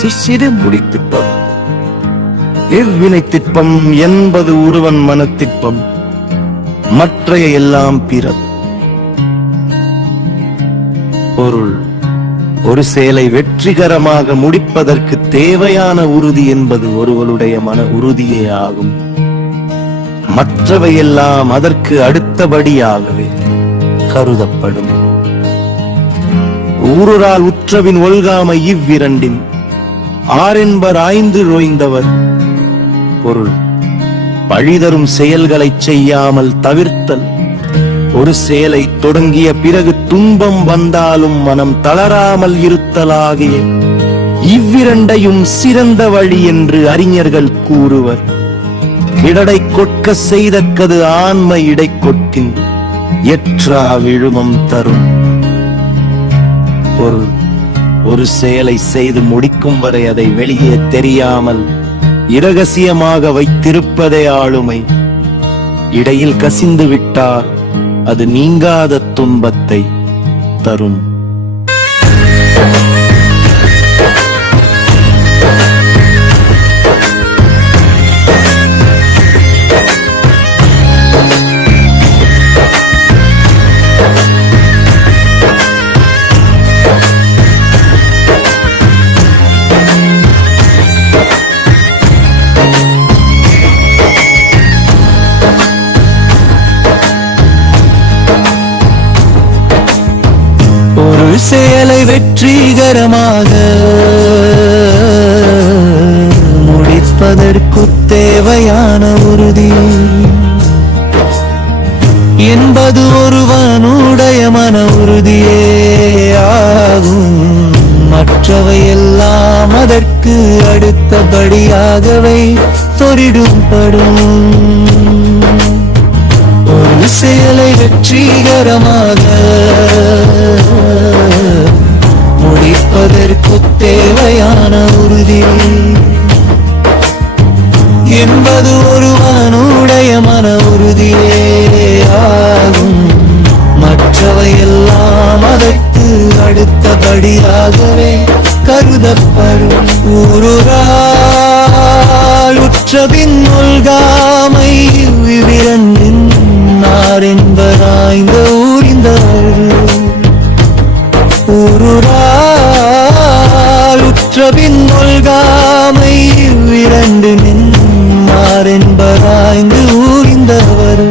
சிறு முடித்திட்பம். இவ்வினை திட்பம் என்பது ஒருவன் மனத்திட்பம், மற்றைய எல்லாம் பிற. பொருள்: ஒரு செயலை வெற்றிகரமாக முடிப்பதற்கு தேவையான உறுதி என்பது ஒருவனுடைய மன உறுதியே ஆகும். மற்றவையெல்லாம் அதற்கு அடுத்தபடியாகவே கருதப்படும். ஊருரால் உற்றவின் ஒல்காமை இவ்விரண்டின் ஆரென்பர் ஆய்ந்து ரோய்ந்தவர். பொருள்: பழிதரும் செயல்களைச் செய்யாமல் தவிர்த்தல். ஒரு செயலை தொடங்கிய பிறகு துன்பம் வந்தாலும் மனம் தளராமல் இருத்தலாகிய இவ்விரண்டையும் சிறந்த வழி என்று அறிஞர்கள் கூறுவர். இடடை கொட்க செய்தக்கது ஆன்ம இடை கொட்டின் எற்றா விழுமம் தரும். பொருள்: ஒரு செயலை செய்து முடிக்கும் வரை அதை வெளியே தெரியாமல் இரகசியமாக வைத்திருப்பதே ஆளுமை. இடையில் கசிந்து விட்டால் அது நீங்காத துன்பத்தை தரும். ஒரு செயலை வெற்றிகரமாக முடிப்பதற்கு தேவையான உறுதி என்பது ஒருவனுடைய மன உறுதியே ஆகும். மற்றவையெல்லாம் அதற்கு அடுத்தபடியாகவே தொரிடும்படும். ஒரு செயலை வெற்றிகரமாக முடிப்பதற்கு தேவையான உறுதி என்பது ஒருவனுடைய மன உறுதியே ஆகும். மற்றவையெல்லாம் அதற்கு அடுத்தபடியாகவே கருதப்படும். ஊருரால் உற்றபின் ஒல்காமை இவ்விரண்டின் என்பராய்ந்த ஊரிந்தவர். ஊருரால் உற்றபின் ஒல்காமை இவ்விரண்டு என்பராய்ந்து ஊரிந்தவர்.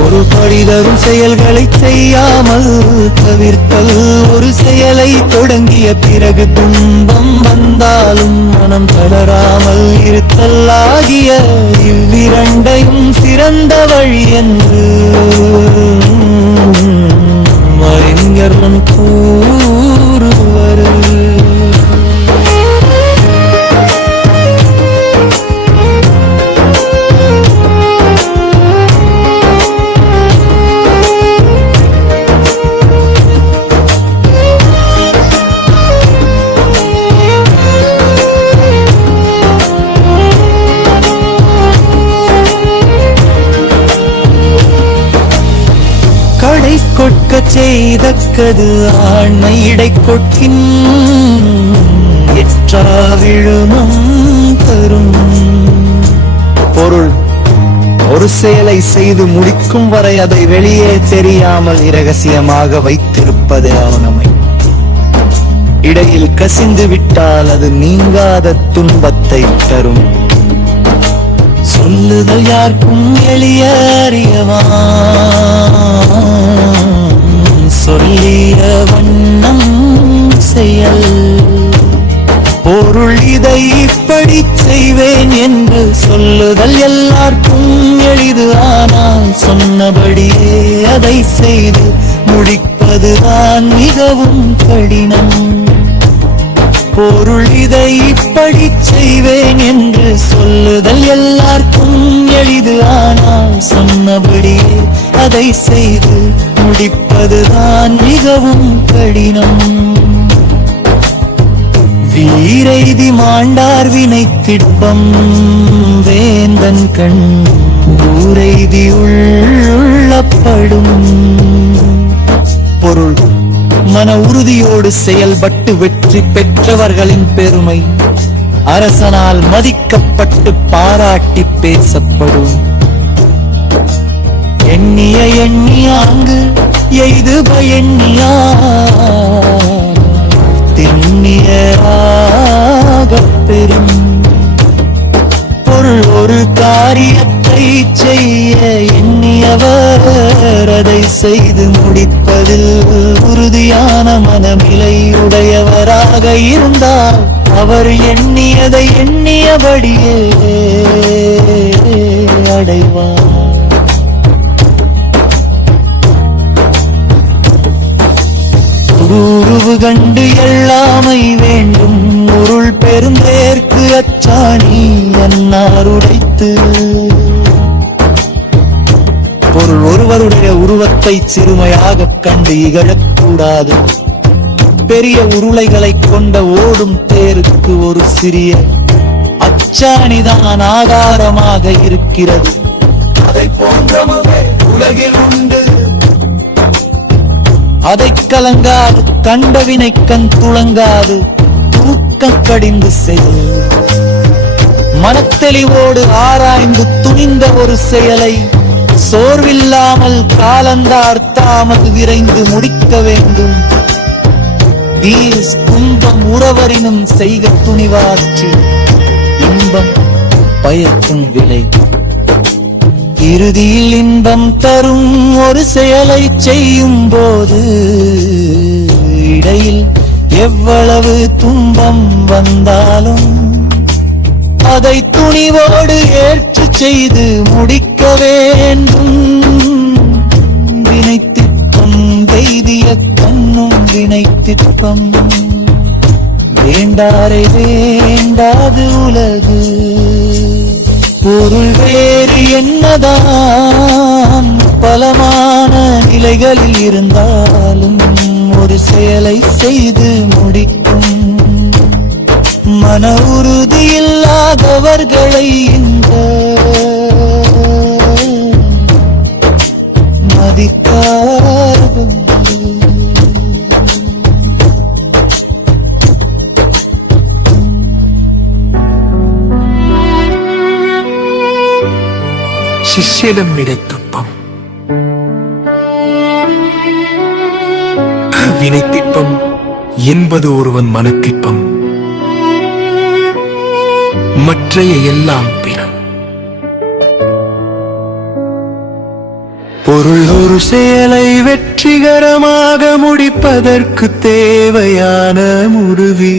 ஒரு படிதரும் செயல்களை செய்யாமல் தவிர்த்தல். ஒரு செயலை தொடங்கிய பிறகு துன்பம் வந்தாலும் மனம் தளராமல் இருத்தல் ஆகிய இவ்விரண்டையும் சிறந்த வழி என்று அறிஞர்கள் கூறுவர். கொட்க செய்தக்கது ஆண்மை இடை கொட்கின் எற்றா விழுமம் தரும். பொருள்: ஒரு செயலை செய்து முடிக்கும் வரை அதை வெளியே தெரியாமல் இரகசியமாக வைத்திருப்பதே ஆணமை. இடையில் கசிந்து விட்டால் அது நீங்காத துன்பத்தை தரும். சொல்லுதல் யாருக்கும் எளிய அறியவா, சொல்லிய வண்ணம் செயல். பொருள்: இதை இப்படி செய்வேன் என்று சொல்லுதல் எல்லாருக்கும் எளிது. ஆனால் சொன்னபடியே அதை செய்து முடிப்பதுதான் மிகவும் கடினம். பொருள்: இதை இப்படி செய்வேன் என்று சொல்லுதல் எல்லாருக்கும் எளிது. ஆனால் சொன்னபடியே அதை செய்து முடிப்பதுதான் மிகவும் கடினம். வீரைதி மாண்டார் வினை திட்பம் வேந்தன் கண் ஊரைதி உள்ளப்படும். பொருள்: மன உறுதியோடு செயல்பட்டு வெற்றி பெற்றவர்களின் பெருமை அரசனால் மதிக்கப்பட்டு பாராட்டி பேசப்படும். எண்ணிய எண்ணியாங்கு எய்து பயண்ணியா திண்ணியராகப் பெறும். பொருள் ஒரு காரியத்தை செய்ய எண்ணியவர் அதை செய்து முடிப்பதில் உறுதியான மனநிலை உடையவராக இருந்தால் அவர் எண்ணியதை எண்ணியபடியே அடைவார். உருவு கண்டு எல்லாமை வேண்டும் உருள் பெருந்தேற்கு அச்சாணி அன்னார் உடைத்து. பொருள் ஒருவருடைய உருவத்தை சிறுமையாக கண்டு இகழக்கூடாது. பெரிய உருளைகளை கொண்ட ஓடும் தேருக்கு ஒரு சிறிய அச்சாணிதான் ஆதாரமாக இருக்கிறது. அதை போன்றவே உலகில் உண்டு. அதை கலங்காது கண்டவினை கண் துளங்காது தூக்கம் கடிந்து செய். மனத்தெளிவோடு ஆராய்ந்து துணிந்த ஒரு செயலை சோர்வில்லாமல் காலந்தார்த்தாமல் விரைந்து முடிக்க வேண்டும். வீர் கும்பம் உறவரினும் செய்க துணிவாற்றி இன்பம் பயக்கும் விலை. இறுதியில் இன்பம் தரும் ஒரு செயலை செய்யும் போது இடையில் எவ்வளவு துன்பம் வந்தாலும் அதை துணிவோடு ஏற்று செய்து முடிக்க வேண்டும். வினைத்திற்பம் தெய்திய கண்ணும் வினைத்திற்பம் வேண்டாரை வேண்டாது உலகு. பொருள் வேறு என்னதான் பலமான நிலைகளில் இருந்தாலும் ஒரு செயலை செய்து முடிக்கும் மன உறுதி இல்லாதவர்களை இந்த மதிக்கார்கள். சிஷ்யனம் வினைத்திற்பம் வினைத்திற்பம் என்பது ஒருவன் மனத்திற்பம், மற்றைய எல்லாம் பிற. பொருள் ஒரு செயலை வெற்றிகரமாக முடிப்பதற்கு தேவையான உறுதி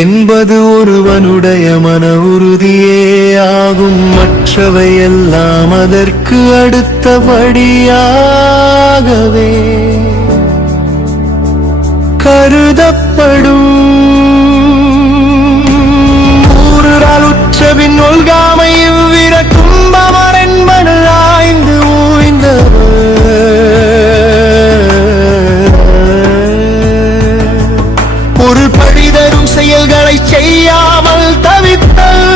என்பது ஒருவனுடைய மன உறுதியே ஆகும். மற்றவை எல்லாம் அதற்கு அடுத்தபடியாகவே கருதப்படும். ஊரால் உற்றபின் ஒல்காமை இவ்விர கும்பமரென்பது ஆய்ந்து பொருள் பழிதரும் செயல்களை செய்யாமல் தவித்தல்.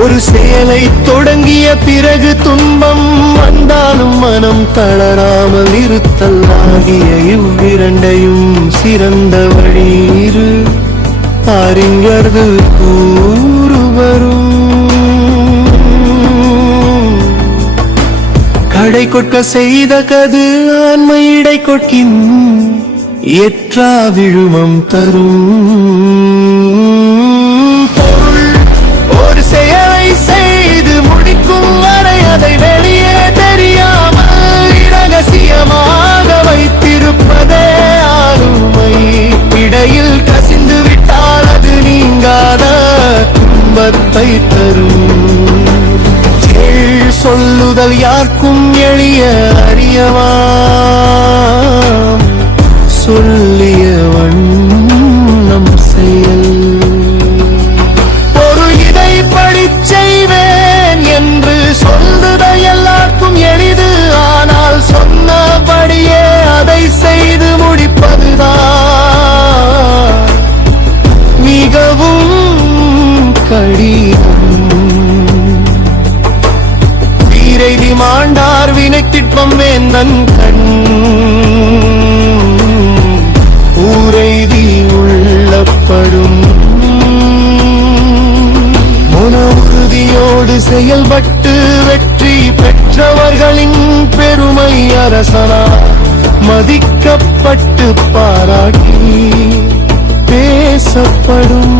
ஒரு செயலை தொடங்கிய பிறகு துன்பம் வந்தாலும் மனம் தளராமல் இருத்தல் ஆகிய இவ்விரண்டையும் சிறந்த வழியிரு அறிஞர்கள் கூறுவரும். கடை கொட்க செய்த கது ஆண்மை இடை கொட்கின் எற்றா விழுமம் தரும். பொருள் ஒரு செயலை செய்து முடிக்கும் வரை அதை வெளியே தெரியாமல் இரகசியமாக வைத்திருப்பதே ஆளுமை. இடையில் கசிந்து விட்டால் அது நீங்காத துன்பத்தை தரும். சொல்லுதல் யாருக்கும் எளிய அறியவாம் சொல்லிய வண்ணம் செயல். பொருள் இதை படிச் செய்வேன் என்று சொல்லுதல் எல்லாருக்கும் எளிது. ஆனால் சொன்னபடியே அதை செய்து முடிப்பதுதான் மிகவும் கடினம். வீரைதி மாண்டார் வினைத்திற்பம் வேந்தன் கண் மதிக்கப்பட்டு பாராட்டி பேசப்படும்.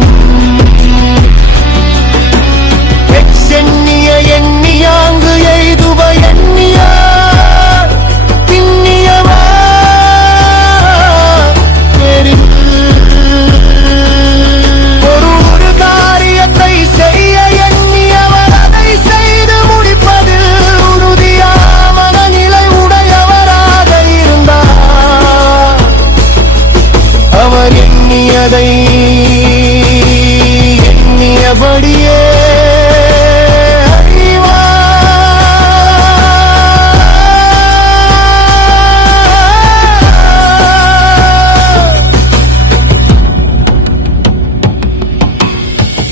எண்ணிய எண்ணியாங்கு எய்துவ எண்ணியார் பின்னியவா ஒரு காரியத்தை செய்ய எண்ணியவர் அதை செய்து முடிப்பது உறுதியா மனநிலை உடையவராக இருந்தார். அவர் எண்ணியதை எண்ணியபடியே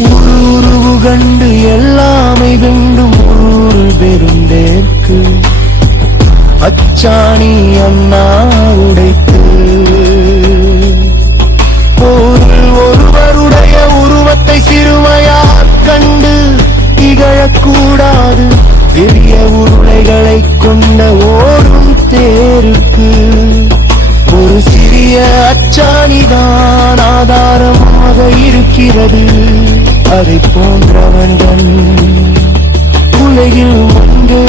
உருவு கண்டு எல்லாமை வேண்டும் ஒரு பெருந்தேற்கு அச்சாணி அண்ணா உடைத்து ஒருவருடைய உருவத்தை சிறுமையாக் கண்டு இகழக்கூடாது. பெரிய உருளைகளை கொண்ட ஓடும் தேருக்கு ஒரு சிறிய அச்சாணிதான் ஆதாரமாக இருக்கிறது. அதை போன்றவர்கள் உலகில் ஒன்று